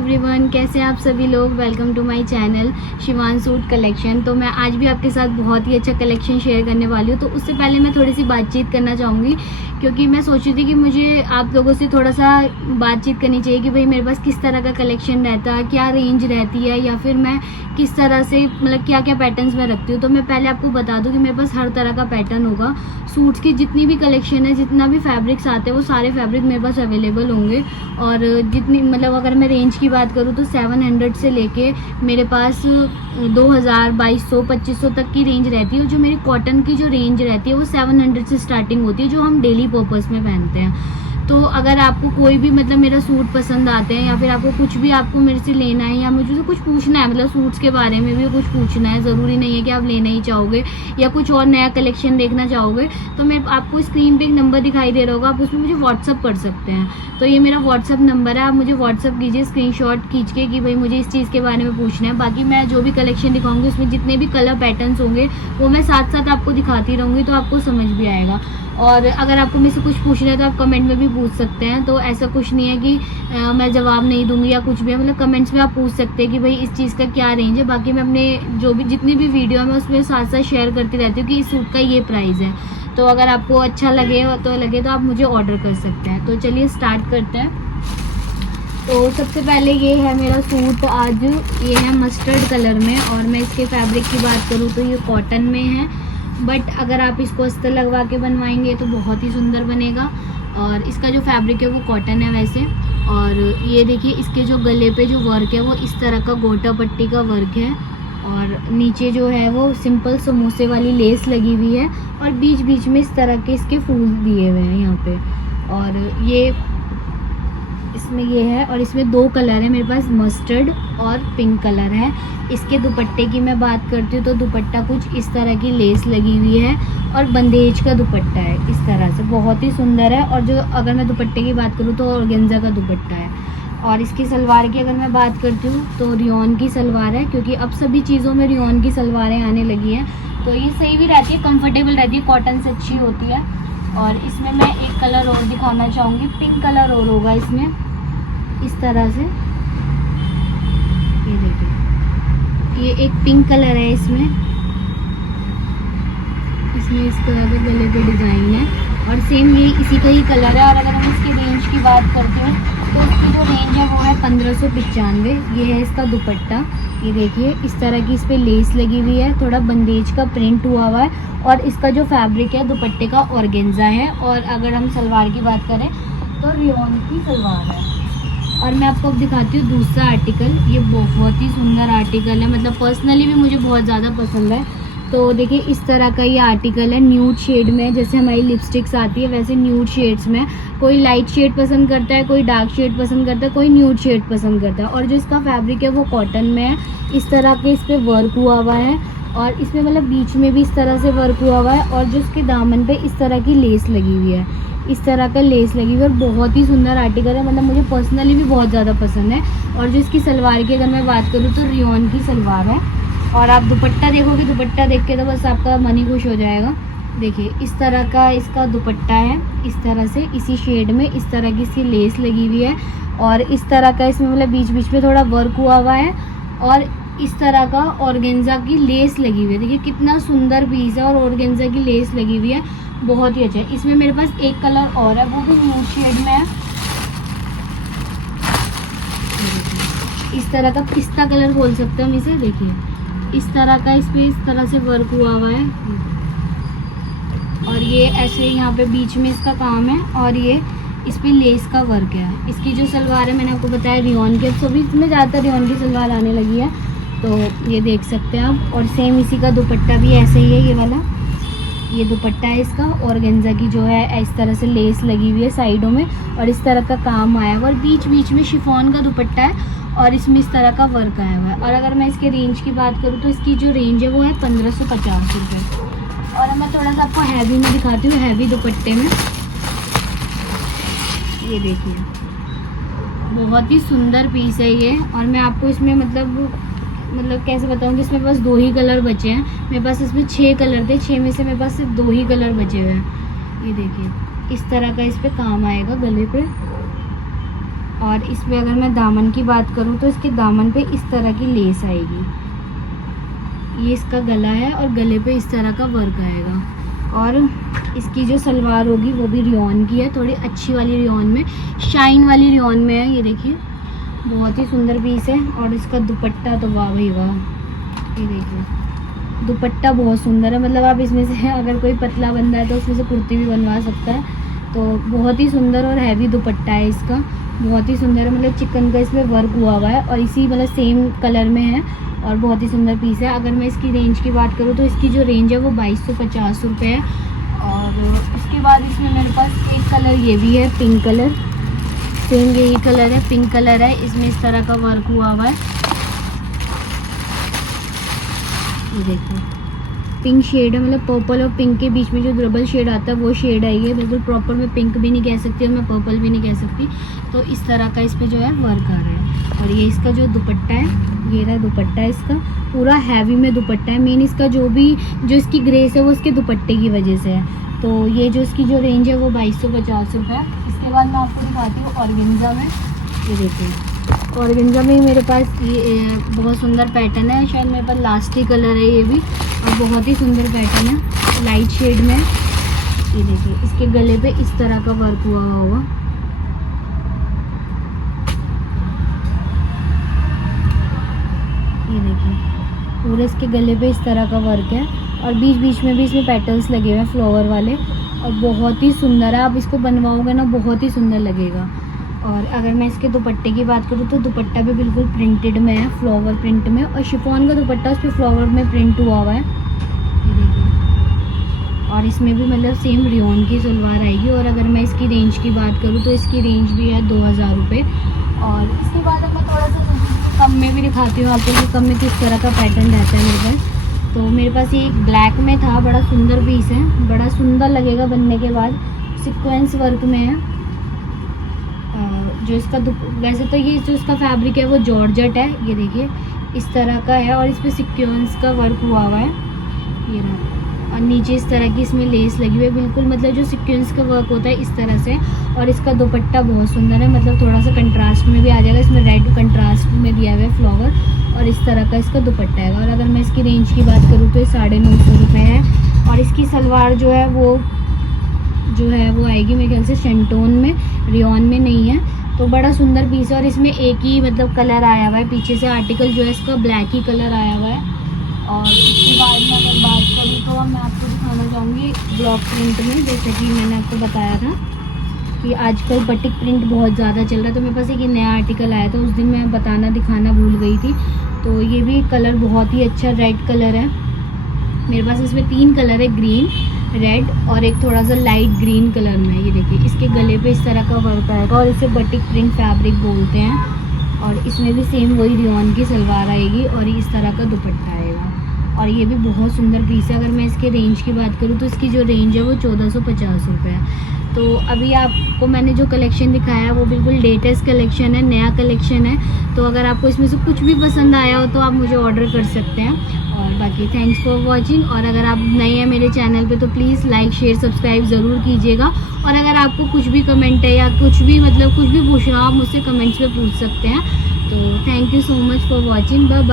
Everyone, कैसे हैं आप सभी लोग। Welcome to my channel Shivan suit collection. तो मैं आज भी आपके साथ बहुत ही अच्छा कलेक्शन शेयर करने वाली हूँ। तो उससे पहले मैं थोड़ी सी बातचीत करना चाहूँगी, क्योंकि मैं सोची थी कि मुझे आप लोगों से थोड़ा सा बातचीत करनी चाहिए कि भाई मेरे पास किस तरह का कलेक्शन रहता है, क्या रेंज रहती है, या फिर मैं किस तरह से मतलब क्या क्या पैटर्न्स मैं रखती हूँ। तो मैं पहले आपको बता दूँ कि मेरे पास हर तरह का पैटर्न होगा। सूट्स की जितनी भी कलेक्शन है, जितना भी फैब्रिक्स आते हैं, वो सारे फैब्रिक मेरे पास अवेलेबल होंगे। और जितनी मतलब अगर मैं रेंज की बात करूँ तो 700 से लेके मेरे पास 2000, 2200, 2500 तक की रेंज रहती है। और जो मेरी कॉटन की जो रेंज रहती है वो 700 से स्टार्टिंग होती है, जो हम डेली पर्पस में पहनते हैं। तो अगर आपको कोई भी मतलब मेरा सूट पसंद आते हैं, या फिर आपको कुछ भी आपको मेरे से लेना है, या मुझे कुछ पूछना है, मतलब सूट्स के बारे में भी कुछ पूछना है, ज़रूरी नहीं है कि आप लेना ही चाहोगे या कुछ और नया कलेक्शन देखना चाहोगे, तो मैं आपको स्क्रीन पे एक नंबर दिखाई दे रहा होगा, आप उसमें मुझे व्हाट्सअप कर सकते हैं। तो ये मेरा व्हाट्सअप नंबर है, आप मुझे व्हाट्सअप कीजिए स्क्रीनशॉट खींच के कि भाई मुझे इस चीज़ के बारे में पूछना है। बाकी मैं जो भी कलेक्शन दिखाऊंगी उसमें जितने भी कलर पैटर्न्स होंगे वो मैं साथ साथ आपको दिखाती रहूँगी, तो आपको समझ भी आएगा। और अगर आपको मेरे से कुछ पूछना है तो आप कमेंट में भी पूछ सकते हैं। तो ऐसा कुछ नहीं है कि मैं जवाब नहीं दूंगी या कुछ भी है, मतलब कमेंट्स में आप पूछ सकते हैं कि भाई इस चीज़ का क्या रेंज है। बाकी मैं अपने जो भी जितनी भी वीडियो है मैं उसमें साथ साथ शेयर करती रहती हूँ कि इस सूट का ये प्राइस है। तो अगर आपको अच्छा लगे तो आप मुझे ऑर्डर कर सकते हैं। तो चलिए स्टार्ट करते हैं। तो सबसे पहले ये है मेरा सूट आज, ये है मस्टर्ड कलर में, और मैं इसके फैब्रिक की बात करूँ तो ये कॉटन में है। बट अगर आप इसको अस्तर लगवा के बनवाएंगे तो बहुत ही सुंदर बनेगा। और इसका जो फैब्रिक है वो कॉटन है वैसे। और ये देखिए इसके जो गले पे जो वर्क है वो इस तरह का गोटा पट्टी का वर्क है, और नीचे जो है वो सिंपल समोसे वाली लेस लगी हुई है, और बीच बीच में इस तरह के इसके फूल दिए हुए हैं यहाँ पे। और ये इसमें ये है, और इसमें दो कलर है मेरे पास, मस्टर्ड और पिंक कलर है। इसके दुपट्टे की मैं बात करती हूँ तो दुपट्टा कुछ इस तरह की लेस लगी हुई है, और बंदेज का दुपट्टा है इस तरह से, बहुत ही सुंदर है। और जो अगर मैं दुपट्टे की बात करूँ तो ऑर्गेन्जा का दुपट्टा है। और इसकी सलवार की अगर मैं बात करती हूँ तो रियोन की सलवार है, क्योंकि अब सभी चीज़ों में रियोन की सलवारें आने लगी हैं, तो ये सही भी रहती है, कंफर्टेबल रहती है, कॉटन से अच्छी होती है। और इसमें मैं एक कलर और दिखाना चाहूँगी, पिंक कलर और होगा इसमें इस तरह से। ये देखिए, ये एक पिंक कलर है इसमें इस तरह के गले पे डिज़ाइन है, और सेम ये इसी का ही कलर है। और अगर हम इसकी रेंज की बात करते हैं तो इसकी जो रेंज है वो है 1595। ये है इसका दुपट्टा, ये देखिए इस तरह की इस पर लेस लगी हुई है, थोड़ा बंदेज का प्रिंट हुआ हुआ है, और इसका जो फैब्रिक है दुपट्टे का ऑर्गेन्जा है। और अगर हम सलवार की बात करें तो रियोन की सलवार है। और मैं आपको अब दिखाती हूँ दूसरा आर्टिकल। ये बहुत ही सुंदर आर्टिकल है, मतलब पर्सनली भी मुझे बहुत ज़्यादा पसंद है। तो देखिए इस तरह का ये आर्टिकल है, न्यूड शेड में, जैसे हमारी लिपस्टिक्स आती है वैसे न्यूड शेड्स में। कोई लाइट शेड पसंद करता है, कोई डार्क शेड पसंद करता है, कोई न्यूड शेड पसंद करता है। और जो इसका फैब्रिक है वो कॉटन में है, इस तरह के इस पर वर्क हुआ हुआ है, और इसमें मतलब बीच में भी इस तरह से वर्क हुआ हुआ है, और जो इसके दामन पे इस तरह की लेस लगी हुई है, इस तरह का लेस लगी हुई है। और बहुत ही सुंदर आर्टिकल है, मतलब मुझे पर्सनली भी बहुत ज़्यादा पसंद है। और जो इसकी सलवार की अगर मैं बात करूँ तो रियोन की सलवार है। और आप दुपट्टा देखोगे, दुपट्टा देख के तो बस आपका मन ही खुश हो जाएगा। देखिए इस तरह का इसका दुपट्टा है, इस तरह से इसी शेड में इस तरह की इसकी लेस लगी हुई है, और इस तरह का इसमें मतलब बीच बीच में थोड़ा वर्क हुआ हुआ है, और इस तरह का ऑर्गेन्जा की लेस लगी हुई है। देखिए कितना सुंदर पीस है, और ऑर्गेन्जा की लेस लगी हुई है, बहुत ही अच्छा है। इसमें मेरे पास एक कलर और है, वो भी न्यूड शेड में है, इस तरह का पिस्ता कलर बोल सकते हैं हम इसे। देखिए इस तरह का इस पे इस तरह से वर्क हुआ हुआ है, और ये ऐसे यहाँ पे बीच में इसका काम है, और ये इस पे लेस का वर्क है। इसकी जो सलवार है मैंने आपको बताया रियोन की, अब सभी इसमें ज़्यादातर रियोन की सलवार आने लगी है, तो ये देख सकते हैं आप। और सेम इसी का दुपट्टा भी ऐसे ही है, ये वाला ये दुपट्टा है इसका, ऑर्गेन्जा की जो है इस तरह से लेस लगी हुई है साइडों में, और इस तरह का काम आया हुआ है, और बीच बीच में शिफॉन का दुपट्टा है, और इसमें इस तरह का वर्क आया हुआ है। और अगर मैं इसके रेंज की बात करूँ तो इसकी जो रेंज है वो है 1550 रुपये। और मैं थोड़ा सा आपको हैवी में दिखाती हूँ, हैवी दुपट्टे में। ये देखिए बहुत ही सुंदर पीस है ये। और मैं आपको इसमें मतलब कैसे बताऊँ कि इसमें बस 2 ही कलर बचे हैं, मेरे पास इसमें 6 कलर थे, 6 में से मेरे पास सिर्फ 2 ही कलर बचे हुए हैं। ये देखिए इस तरह का इस पर काम आएगा गले पे, और इस पे अगर मैं दामन की बात करूँ तो इसके दामन पे इस तरह की लेस आएगी। ये इसका गला है और गले पे इस तरह का वर्क आएगा। और इसकी जो सलवार होगी वो भी रियॉन की है, थोड़ी अच्छी वाली रियॉन में, शाइन वाली रियॉन में है। ये देखिए बहुत ही सुंदर पीस है। और इसका दुपट्टा तो वाह भाई वाह, ये देखिए दुपट्टा बहुत सुंदर है। मतलब आप इसमें से अगर कोई पतला बंदा है तो उसमें से कुर्ती भी बनवा सकता है। तो बहुत ही सुंदर और हैवी दुपट्टा है इसका, बहुत ही सुंदर है। मतलब चिकन का इसमें वर्क हुआ हुआ है और इसी मतलब सेम कलर में है और बहुत ही सुंदर पीस है। अगर मैं इसकी रेंज की बात करूँ तो इसकी जो रेंज है वो 2250 रुपये है। और उसके बाद इसमें मेरे पास एक कलर ये भी है, पिंक कलर, सेम यही कलर है, पिंक कलर है। इसमें इस तरह का वर्क हुआ हुआ है। ये देखो पिंक शेड है, मतलब पर्पल और पिंक के बीच में जो डबल शेड आता है वो शेड है। ये बिल्कुल प्रॉपर मैं पिंक भी नहीं कह सकती और मैं पर्पल भी नहीं कह सकती। तो इस तरह का इस पे जो है वर्क आ रहा है। और ये इसका जो दुपट्टा है, ये रहा दुपट्टा, इसका पूरा हैवी में दुपट्टा है। मेन इसका जो इसकी ग्रेस है वो इसके दुपट्टे की वजह से है। तो ये जो इसकी जो रेंज है वो 2250 रुपये है। इसके बाद मैं आपको दिखाती हूँ ऑर्गेन्जा में। ये देखिए ऑर्गेन्जा में मेरे पास ये बहुत सुंदर पैटर्न है, शायद मेरे पास लास्ट ही कलर है ये भी, और बहुत ही सुंदर पैटर्न है, लाइट शेड में। ये देखिए इसके गले पे इस तरह का वर्क हुआ होगा। ये देखिए पूरे इसके गले पे इस तरह का वर्क है और बीच बीच में भी इसमें पेटल्स लगे हुए हैं फ्लावर वाले, और बहुत ही सुंदर है। आप इसको बनवाओगे ना बहुत ही सुंदर लगेगा। और अगर मैं इसके दुपट्टे की बात करूँ तो दुपट्टा भी बिल्कुल प्रिंटेड में है, फ्लावर प्रिंट में, और शिफॉन का दुपट्टा उस पर फ्लावर में प्रिंट हुआ हुआ है। ये देखिए और इसमें भी मतलब सेम रियॉन की सलवार आएगी। और अगर मैं इसकी रेंज की बात करूँ तो इसकी रेंज भी है 2000 रुपये। और इसके बाद अब मैं थोड़ा सा कम में भी दिखाती हूँ आपको कि कम में किस तरह का पैटर्न रहता है मेरे पास। तो मेरे पास ये ब्लैक में था, बड़ा सुंदर पीस है, बड़ा सुंदर लगेगा बनने के बाद, सीक्वेंस वर्क में है। जो इसका वैसे तो ये जो इसका फैब्रिक है वो जॉर्जेट है, ये देखिए इस तरह का है और इस पर सीक्वेंस का वर्क हुआ हुआ है। ये रहा, और नीचे इस तरह की इसमें लेस लगी हुई है, बिल्कुल मतलब जो सीक्वेंस का वर्क होता है इस तरह से। और इसका दुपट्टा बहुत सुंदर है, मतलब थोड़ा सा कंट्रास्ट में भी आ जाएगा, इसमें रेड कंट्रास्ट में दिया हुआ है फ्लावर, और इस तरह का इसका दुपट्टा है। और अगर मैं इसकी रेंज की बात करूँ तो ये 950 रुपये है। और इसकी सलवार जो है वो आएगी मेरे ख्याल से शेंटोन में, रियॉन में नहीं है। तो बड़ा सुंदर पीस है और इसमें एक ही मतलब कलर आया हुआ है, पीछे से आर्टिकल जो है इसका ब्लैक ही कलर आया हुआ है। और इसके बाद में अगर बात करूँ तो मैं आपको दिखाना चाहूँगी ब्लॉक प्रिंट में, जैसे कि मैंने आपको बताया था कि आजकल बटिक प्रिंट बहुत ज़्यादा चल रहा है। तो मेरे पास एक नया आर्टिकल आया था, उस दिन मैं दिखाना भूल गई थी। तो ये भी कलर बहुत ही अच्छा रेड कलर है मेरे पास। इसमें 3 कलर है, ग्रीन, रेड और एक थोड़ा सा लाइट ग्रीन कलर में। ये देखिए इसके गले पे इस तरह का वर्क आएगा और इसे बटिक प्रिंट फैब्रिक बोलते हैं। और इसमें भी सेम वही रियॉन की सलवार आएगी और इस तरह का दुपट्टा आएगा। और ये भी बहुत सुंदर पीस है। अगर मैं इसके रेंज की बात करूँ तो इसकी जो रेंज है वो 1450 रुपये है। तो अभी आपको मैंने जो कलेक्शन दिखाया है वो बिल्कुल लेटेस्ट कलेक्शन है, नया कलेक्शन है। तो अगर आपको इसमें से कुछ भी पसंद आया हो तो आप मुझे ऑर्डर कर सकते हैं। और बाकी थैंक्स फॉर वॉचिंग। और अगर आप नए हैं मेरे चैनल पे तो प्लीज़ लाइक शेयर सब्सक्राइब ज़रूर कीजिएगा। और अगर आपको कुछ भी कमेंट है या कुछ भी पूछना हो आप मुझसे कमेंट्स में पूछ सकते हैं। तो thank you so much for watching, bye bye.